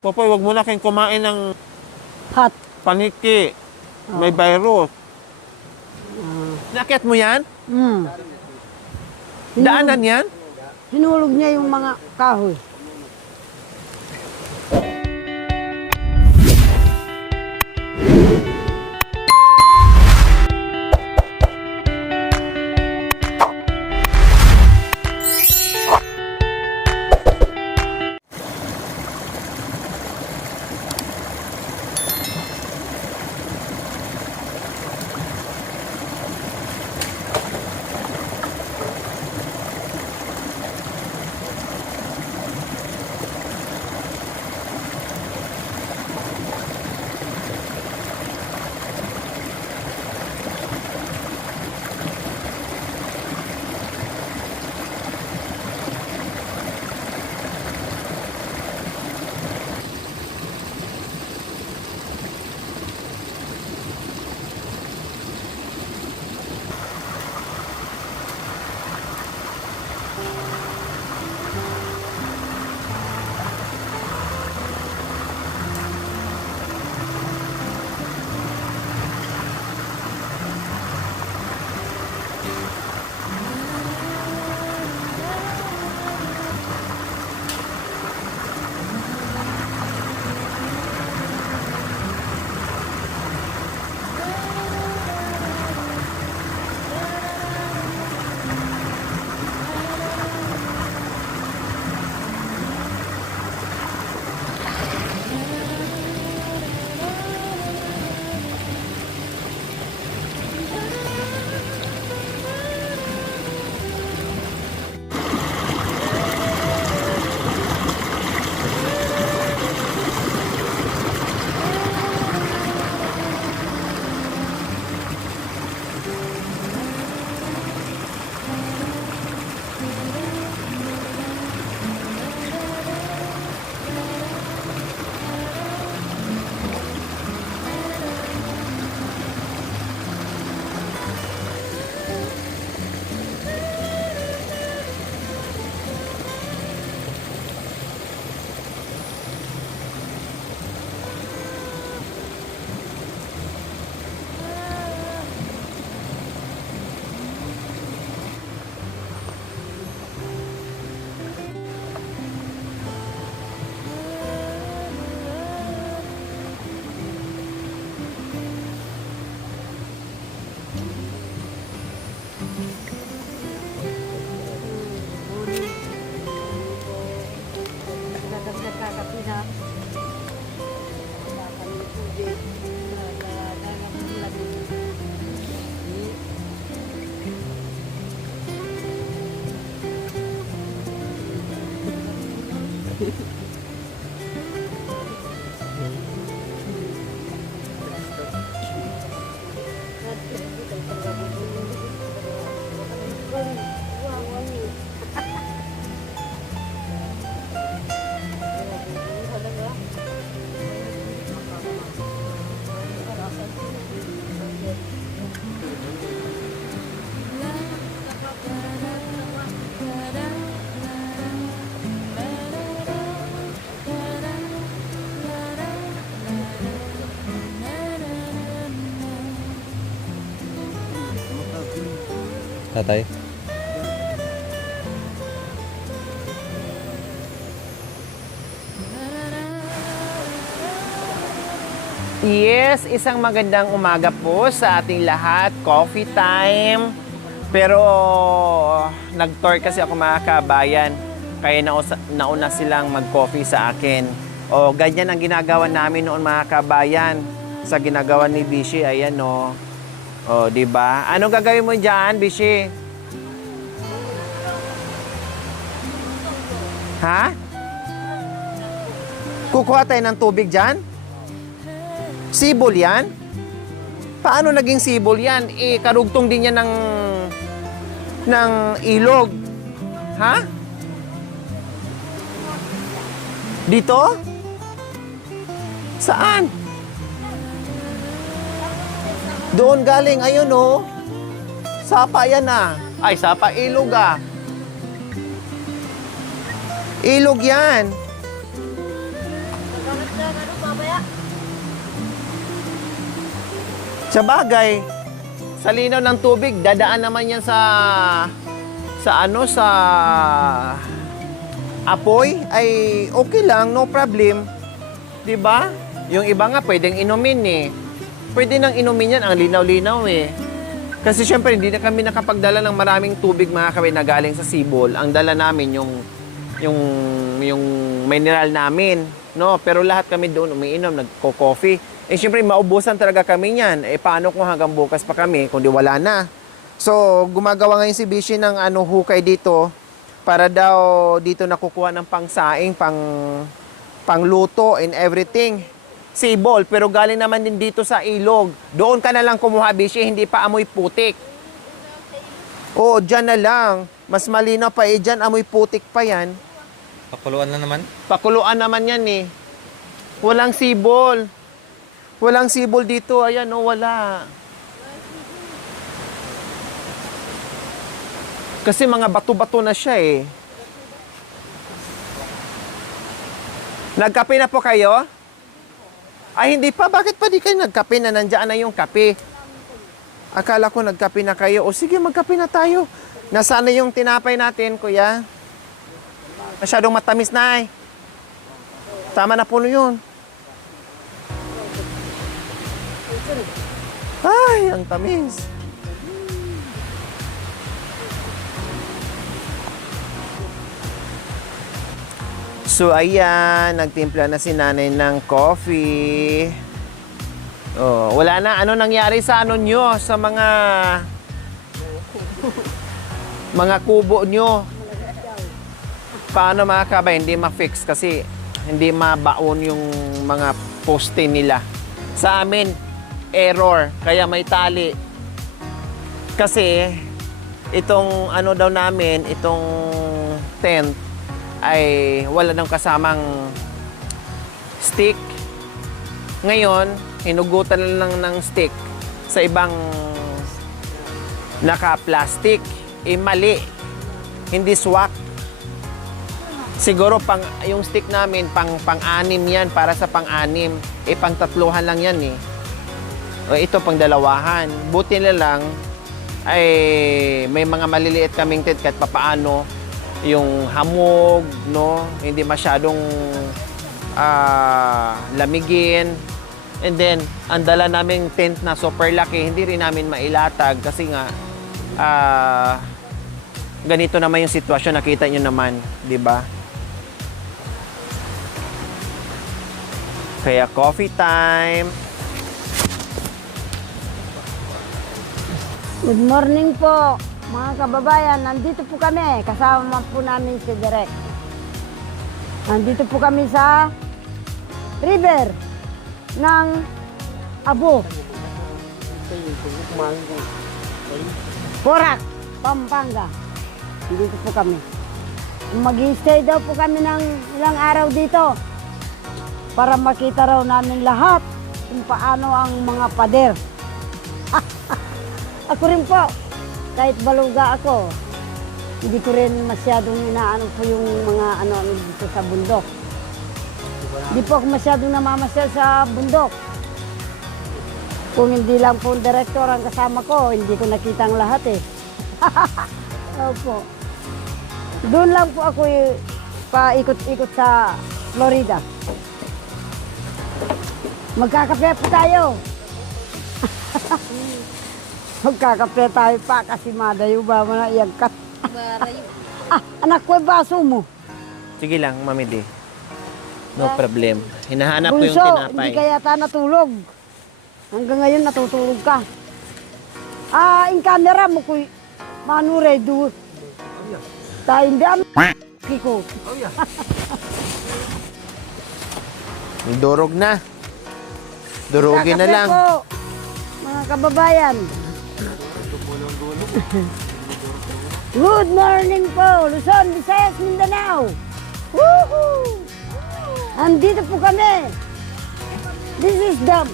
Popoy, wag mo na kayong kumain ng Hot. paniki. May virus. Nakit mo yan? Mm. Daanan yan? Hinulog niya yung mga kahoy. Tatay. Yes, isang magandang umaga po sa ating lahat. Coffee time. Pero nag-tour kasi ako mga kabayan. Kaya nauna silang mag-coffee sa akin. O ganyan ang ginagawa namin noon mga kabayan. Sa ginagawa ni Bishi, ayan o. O, di ba? Anong gagawin mo diyan, Bishi? Ha? Kukuha tayo ng tubig diyan? Sibol yan? Paano naging sibol yan? Eh, karugtong din yan ng ilog. Ha? Dito? Saan? Doon galing, ayun oh. Sapa yan ah. Ay, sapa, ilog ah. Ilog yan. Sa bagay, sa linaw ng tubig, dadaan naman yan sa apoy ay okay lang, no problem. 'Di ba? Yung iba nga pwedeng inumin eh. Pwede nang inumin yan, ang linaw-linaw eh. Kasi syempre hindi na kami nakapagdala ng maraming tubig mga kawin na galing sa Sibol. Ang dala namin yung mineral namin, no? Pero lahat kami doon umiinom, nagko-coffee. Eh syempre maubusan talaga kami niyan. Eh paano kung hanggang bukas pa kami kundi wala na. So gumagawa ngayon si Bishi ng hukay dito para daw dito nakukuha ng pangsaing, pangluto and everything. Sibol, pero galing naman din dito sa ilog. Doon ka na lang kumuha, Bishi, hindi pa amoy putik. Oo, dyan na lang. Mas malinaw pa dyan, amoy putik pa yan. Pakuluan na naman. Pakuluan naman yan eh. Walang sibol. Walang sibol dito, ayan o, wala. Kasi mga bato-bato na siya eh. Nagkape na po kayo? Ay, hindi pa. Bakit pa di kayo nagkape na nandiyan na yung kape? Akala ko nagkape na kayo. O sige, magkape na tayo. Nasaan na yung tinapay natin, kuya? Masyadong matamis na eh. Tama na po yun. Ay, ang tamis. So, ayan, nagtimpla na si nanay ng coffee. Oh, wala na. Ano nangyari sa nyo? Sa mga kubo nyo? Paano mga kabay? Hindi ma-fix kasi hindi mabaon yung mga poste nila. Sa amin, error. Kaya may tali. Kasi, itong daw namin, itong tent, ay wala nang kasamang stick. Ngayon, hinugutan lang ng stick sa ibang naka-plastic. Mali. Hindi swak. Siguro yung stick namin pang-anim yan, para sa pang-anim. Pang-tatluhan lang yan eh. O ito pang-dalawahan. Buti na lang ay may mga maliliit kaming tent kahit papaano. Yung hamog, no? Hindi masyadong lamigin. And then, ang dala naming tent na super laki, hindi rin namin mailatag kasi nga ganito naman yung sitwasyon, nakita nyo naman, di ba? Kaya coffee time. Good morning po, mga kababayan. Nandito po kami, kasama po namin si Direk. Nandito po kami sa river ng Abo. Porac, Pampanga. Dito po kami. Mag-stay daw po kami ng ilang araw dito para makita raw namin lahat kung paano ang mga pader. Ako rin po, kahit baluga ako, hindi ko rin masyadong inaano po yung mga ano dito sa bundok. Hindi po ako masyadong namamasyal sa bundok. Kung hindi lang po ang direktor ang kasama ko, hindi ko nakita ang lahat eh. Opo. Doon lang po ako paikot-ikot sa Florida. Magkakape po tayo. Magkakape tayo pa kasi madayo ba mo na iyagkat. Anak ko, baso mo. Sige lang, Mami D. No problem. Hinahanap ko yung Bunso, tinapay. hindi kaya ta natulog. Hanggang ngayon natutulog ka. In camera mo ko, manure do. Ta hindi am kiko. Durog na. Durugin na Magkakape lang. po, mga kababayan. Good morning po, Luzon, Visayas, Mindanao. Woohoo! Andito po kami. This is the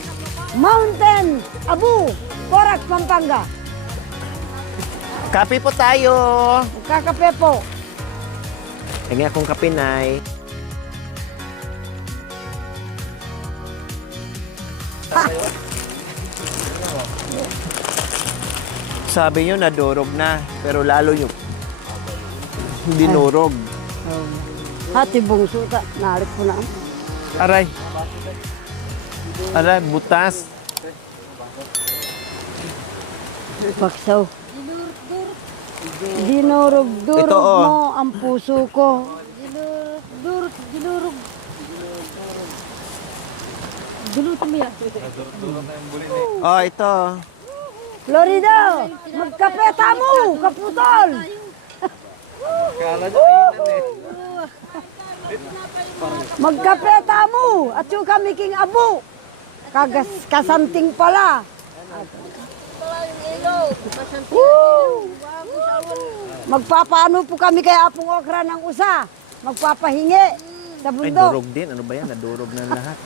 Mountain Abu, Porac, Pampanga. Kape po tayo. Magkakape po. Lagi akong kape, Nay. Sabi nyo, nadurog na. Pero lalo yung dinurog. Hati bungso ta, narik ko na. Aray. Aray, butas. Baksaw. Dinurog-durog Ito, oh. mo ang puso ko. Dinurog. Dulutan mo yan. Oh, ito. Florida, magkapeta mo, kaputol. Magkapeta mo, at yung kamiking abo. Kasanting pala. Woo! Magpapaano po kami kay Apong Okra ng usa. Magpapahingi sa Ay, bundok. durog din. Ano ba yan? Nadurog na lahat.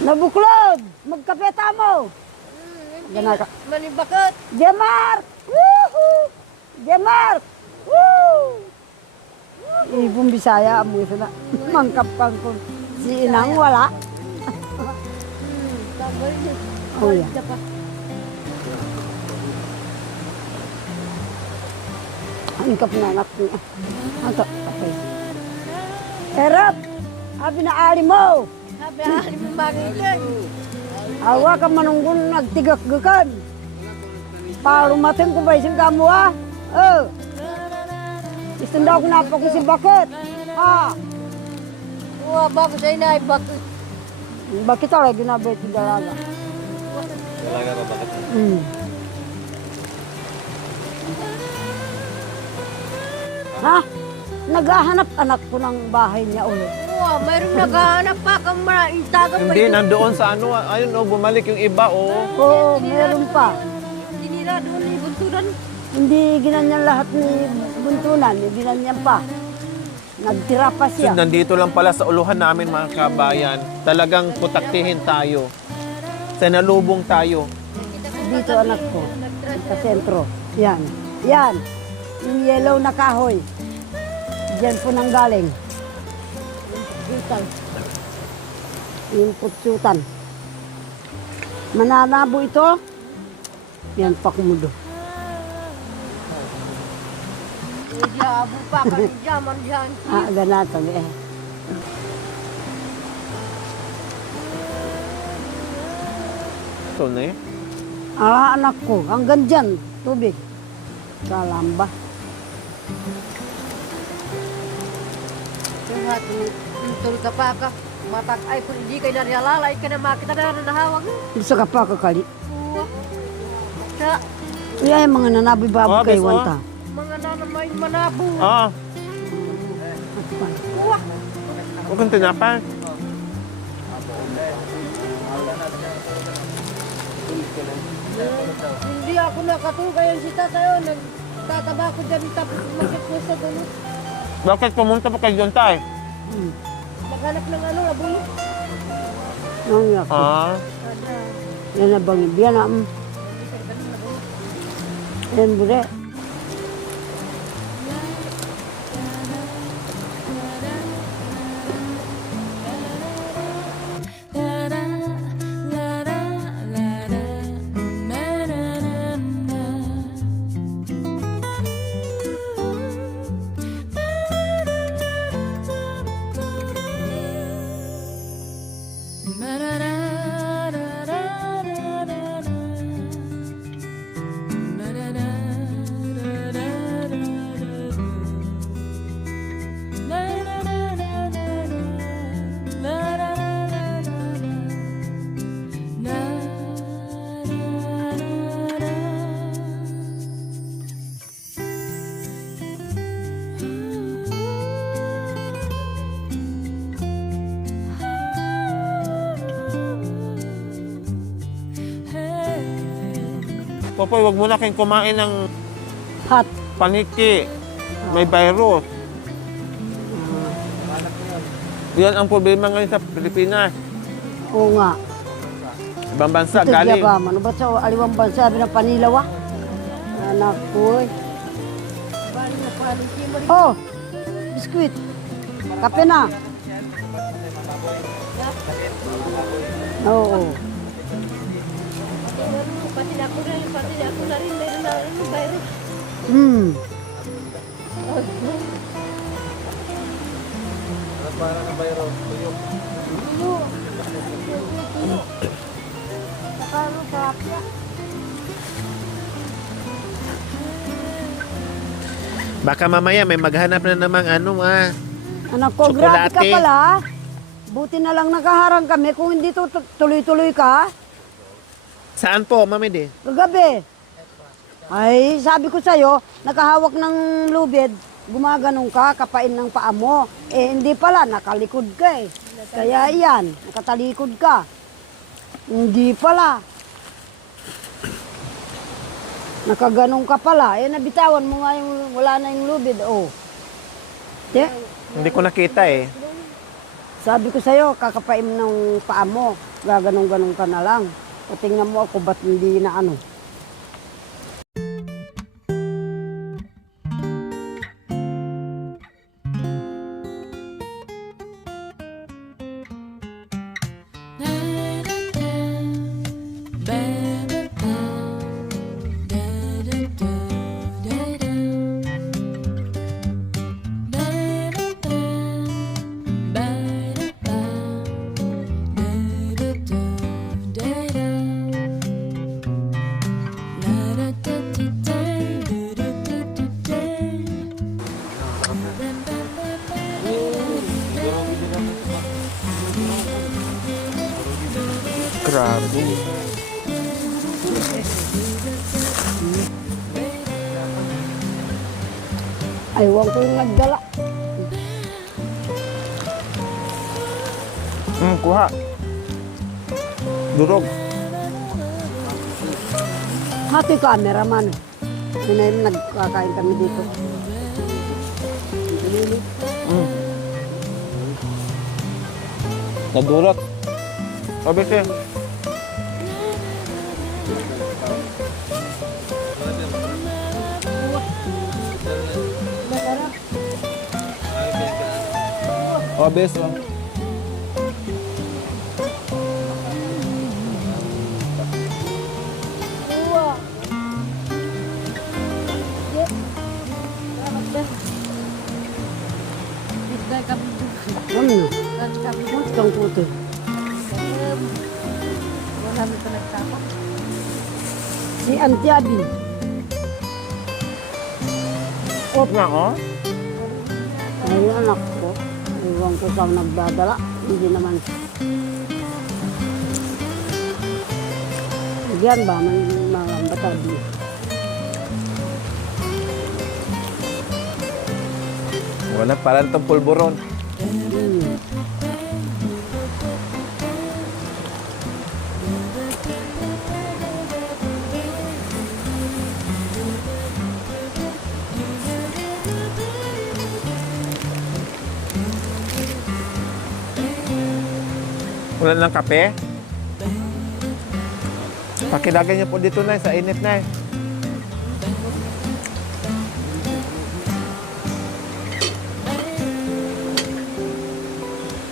Nabuklod, magkapeta mo. Ganaka. Manibakot. Gemar! Woohoo! Gemar! Woo! Ibong Bisaya mo isa na. Mangkap kang kung si Inang wala. Oh, yeah. Angkap na anak niya. Angkap. Okay. Erap! Abi na ali mo! Sabi ahali mo magitin. Awa ka manunggun nagtigak-gakan. Parumating ko ba isang kamo ha? Istanda ko na pa ko si Bakit. Ha? Wah, bago sa inay, bakit? Bakit talaga ginabay ti dalaga? Talaga ba bakit? Ha? Naghahanap anak ko ng bahay niya ulit. Wah, mayroong naghahanap pa kang maitagang Hindi, nandoon sa ano. Ayun, oh, bumalik yung iba, oh. Oo, meron pa. Tinira doon ni Bunturan. Hindi ginanyan lahat ni Buntunan, hindi ginanyan pa. Nagtira pa So, siya. nandito lang pala sa uluhan namin, mga kabayan. Talagang putaktihin tayo. Sanalubong tayo. Dito anak ko, sa sentro. Yan. Yan. Yung yellow na kahoy. Diyan po nang galing. Yung putsutan. Mananabo ito. Yan, pakmudo. Abo pa ka ni Jaman dyan. Ganata eh. So, na eh. Anak ko, hanggang dyan, tubig. Kalamba. Tuhat, tuntun ka pa ka. Matak ay kung hindi kayo narialalay ka na makita na nahawag. Gusto ka pa kakali. Wah. Sa Kaya yung mga nanaboy baboy Oh, kay beso. Wanta. mga nanamay manabo. Ah, Wah. huwag kang tinapay. Hindi ako nakatugayan si tatayo. Nagtataba ko dyan tapos umakit ko sa dulo. Bakit pumunta pa kay John Tay? Maghanap ng ano, abulo. Nang yak. Ah, Yan na bang yan na. Yan bude. Popoy, wag mo na kayong kumain ng Hot. paniki. May virus. Yan ang problema ngayon sa Pilipinas. Oo nga. Ibang bansa, Ito galing. ba man? Ba't sa aliwang bansa na panilaw ah? Anak ko eh. Oh, biskwit. Kape na. Oo. Pati ako na rin, meron na virus. Hmm. Parang ang bayro. Tuyok. Baka mamaya may maghanap na namang Anak ko, grabe ka Tsokolate. pala. Buti na lang nakaharang kami. Kung hindi to tuloy-tuloy ka, Saan po, Mami Di? kagabi. Ay, sabi ko sa'yo, nakahawak ng lubid, gumaganong ka, kapain ng paa mo. Eh, hindi pala, nakalikod ka eh. Kaya yan, nakatalikod ka. Hindi pala. Nakaganong ka pala. Eh, nabitawan mo nga yung, wala na yung lubid. Oh. Yeah. Hindi ko nakita eh. Sabi ko sa'yo, kakapain ng paa mo. Gaganong-ganong ka na lang. O tingnan mo ako, ba't hindi na ano? Grabe. Aywan ko yung nagdala. Kuha. Durog. Hati cameraman. Yun na yung nagkakain kami dito. Nadurot. Sabi siya. Obes, oh. Ano na? Mas kang puto. Wala mo pa nagtapos. Si Auntie Abby. Off na, oh. Ay, anak ko. Iwan ko saan nagdadala. Hindi naman. Diyan ba? Mga batabi. Wala, parang itong pulburon. Wala ng kape? Pakilagay niyo po dito na sa init na.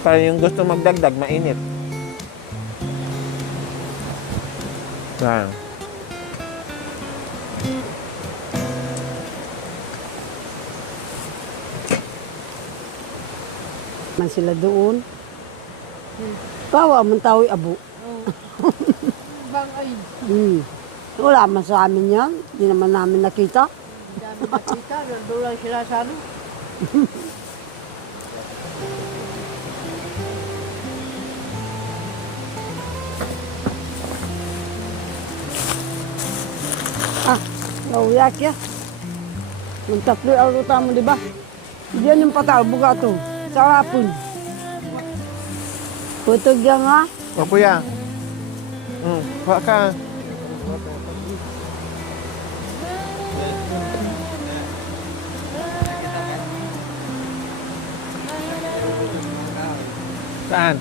Para yung gusto magdagdag, mainit. Yan. Man sila doon. Bawa man tao abo. Bang ay, Wala man sa amin yan. Hindi naman namin nakita. dami nakita, nandun lang sila sa ano. Nauyak ya. Yung tatlo yung ruta mo, di ba? Diyan yung patal, buga to. Sa hapon. Putog yan nga. O kuya. Kuha ka. Saan?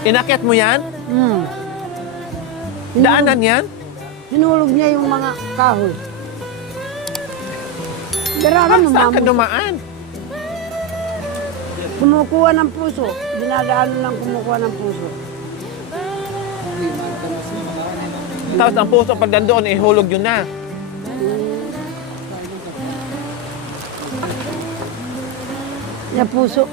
Inakyat mo yan? Hinulog, Daanan yan? hinulog niya yung mga kahoy. Grabe Saan ka naman. dumaan? Kumukuha ng puso. Dinadaan lang kumukuha ng puso. Tapos ang puso pag nandoon, ihulog yun na. Yung puso.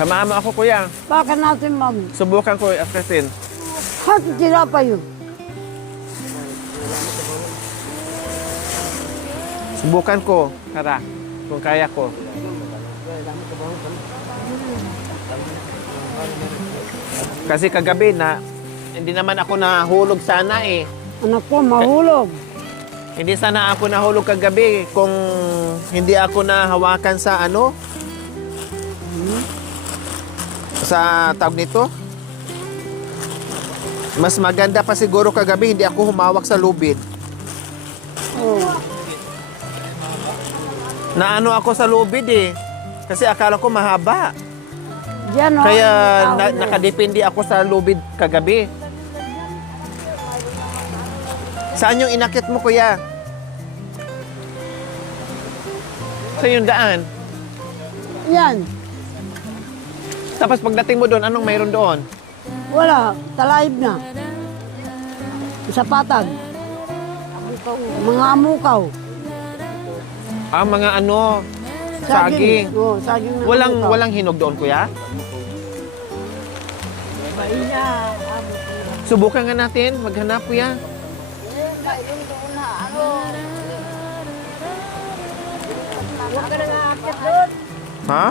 Samahan mo ako, kuya. Baka natin ma'am. Subukan ko akasin. Hati tira pa yun. Subukan ko. Tara, kung kaya ko. Kasi kagabi na, hindi naman ako nahulog sana eh. Anak ko, mahulog. Hindi sana ako nahulog kagabi kung hindi ako nahawakan sa ano? Sa tawag nito? Mas maganda pa siguro kagabi hindi ako humawak sa lubid. Oh. Naano ako sa lubid eh. Kasi akala ko mahaba. Diyan, oh. Kaya Tao na. nakadepende ako sa lubid kagabi. Saan yung inakit mo, kuya? Sa yung daan. Yan. Tapos pagdating mo doon, anong mayroon doon? Wala. Talayib na. Sa patag. Mga amukaw. Ah, mga ano, saging. Oh, saging na Walang amukaw. walang hinog doon, kuya? Subukan nga natin, maghanap, kuya. Huwag ka na nga akit doon. Ha?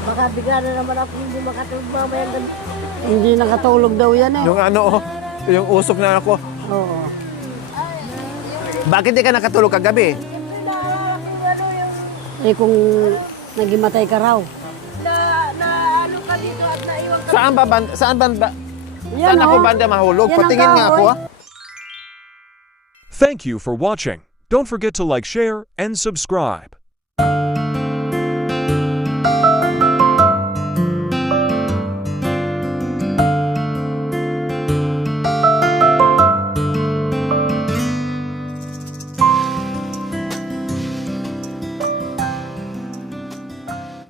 Baka bigla na naman ako hindi makatulog mamayang gabi. Hindi nakatulog daw yan eh. Yung ano, oh, yung usok na ako. Oo. Bakit di ka nakatulog kagabi? Eh kung nagimatay ka raw. Na ano ka dito at naiwan ka. Saan ba saan Yan, saan ako oh. banda mahulog? Yan ang Patingin nga ako. kahoy. Ah. Thank you for watching. Don't forget to like, share, and subscribe.